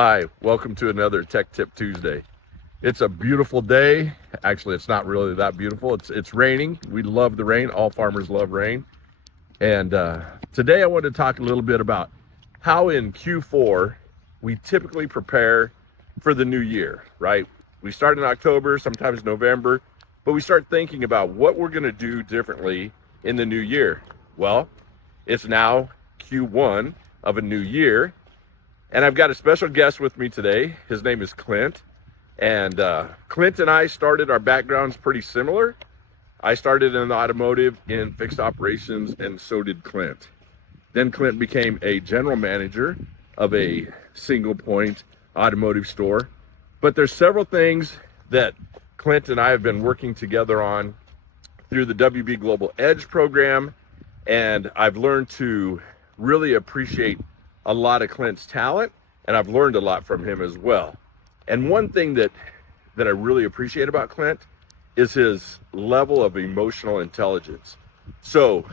Hi, welcome to another Tech Tip Tuesday. It's a beautiful day. Actually, it's not really that beautiful. It's raining. We love the rain. All farmers love rain. And today I want to talk a little bit about how in Q4 we typically prepare for the new year, right? We start in October, sometimes November, but we start thinking about what we're going to do differently in the new year. Well, it's now Q1 of a new year. And I've got a special guest with me today. His name is Clint. And Clint and I started, our backgrounds pretty similar. I started in automotive in fixed operations, and so did Clint. Then Clint became a general manager of a single point automotive store. But there's several things that Clint and I have been working together on through the WB Global Edge program. And I've learned to really appreciate a lot of Clint's talent, and I've learned a lot from him as well. And one thing that I really appreciate about Clint is his level of emotional intelligence. So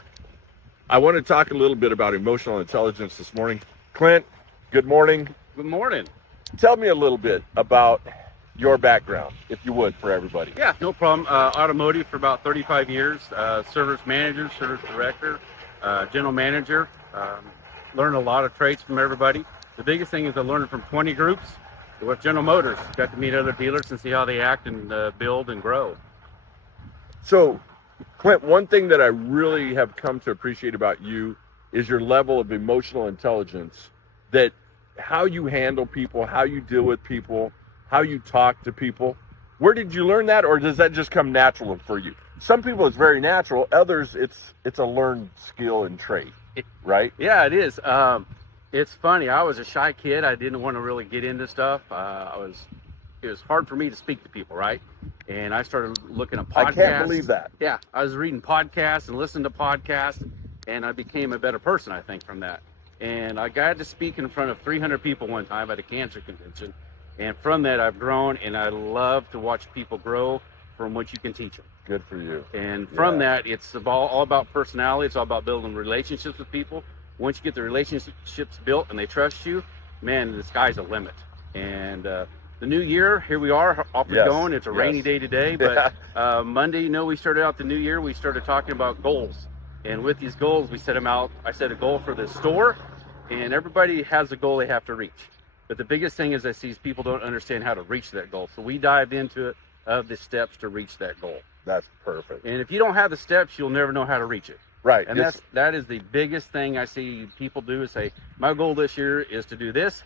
I want to talk a little bit about emotional intelligence this morning. Clint, good morning. Good morning. Tell me a little bit about your background, if you would, for everybody. Yeah, no problem. Automotive for about 35 years, service manager, service director, general manager. Learned a lot of traits from everybody. The biggest thing is I learned from 20 groups with General Motors. Got to meet other dealers and see how they act and build and grow. So, Clint, one thing that I really have come to appreciate about you is your level of emotional intelligence, that how you handle people, how you deal with people, how you talk to people. Where did you learn that, or does that just come natural for you? Some people it's very natural, others it's a learned skill and trait, right? Yeah, it is. It's funny. I was a shy kid. I didn't want to really get into stuff. It was hard for me to speak to people, right? And I started looking at podcasts. I can't believe that. Yeah, I was reading podcasts and listening to podcasts, and I became a better person, I think, from that. And I got to speak in front of 300 people one time at a cancer convention. And from that, I've grown, and I love to watch people grow from what you can teach them. Good for you. And from that, it's all about personality. It's all about building relationships with people. Once you get the relationships built and they trust you, man, the sky's the limit. And the new year, here we are, off and going. It's a rainy day today, but Monday, we started out the new year. We started talking about goals. And with these goals, we set them out. I set a goal for the store, and everybody has a goal they have to reach. But the biggest thing is I see people don't understand how to reach that goal. So we dived into it, of the steps to reach that goal. That's perfect. And if you don't have the steps, you'll never know how to reach it. Right. And that is the biggest thing I see people do, is say, my goal this year is to do this,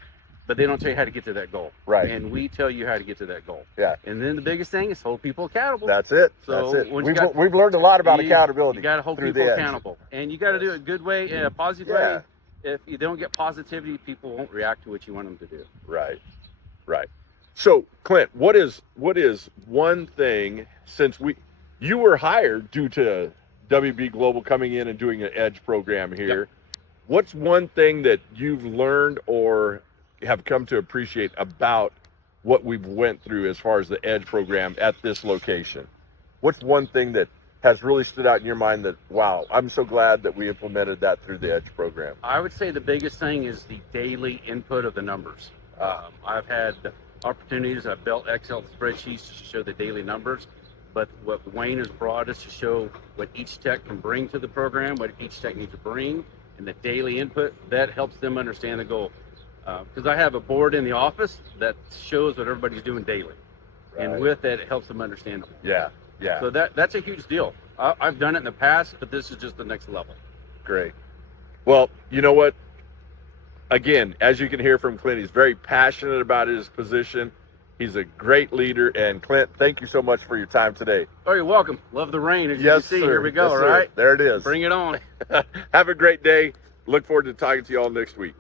but they don't tell you how to get to that goal. Right. And we tell you how to get to that goal. Yeah. And then the biggest thing is hold people accountable. That's it. So That's it. We've learned a lot about accountability. You got to hold people accountable. And you got to do it a good way, in a positive way. If you don't get positivity, people won't react to what you want them to do. Right. Right. So, Clint, what is one thing, since you were hired due to WB Global coming in and doing an Edge program here, what's one thing that you've learned or have come to appreciate about what we've went through as far as the Edge program at this location? What's one thing that has really stood out in your mind that, wow, I'm so glad that we implemented that through the Edge program? I would say the biggest thing is the daily input of the numbers. I've had opportunities. I've built Excel spreadsheets to show the daily numbers, but what Wayne has brought us to show what each tech can bring to the program, what each tech needs to bring, and the daily input, that helps them understand the goal. Because I have a board in the office that shows what everybody's doing daily. Right. And with that, it helps them understand them. Yeah, yeah. So that's a huge deal. I've done it in the past, but this is just the next level. Great. Well, you know what? Again, as you can hear from Clint, he's very passionate about his position. He's a great leader. And Clint, thank you so much for your time today. Oh, you're welcome. Love the rain. As you can see, here we go, all right? There it is. Bring it on. Have a great day. Look forward to talking to you all next week.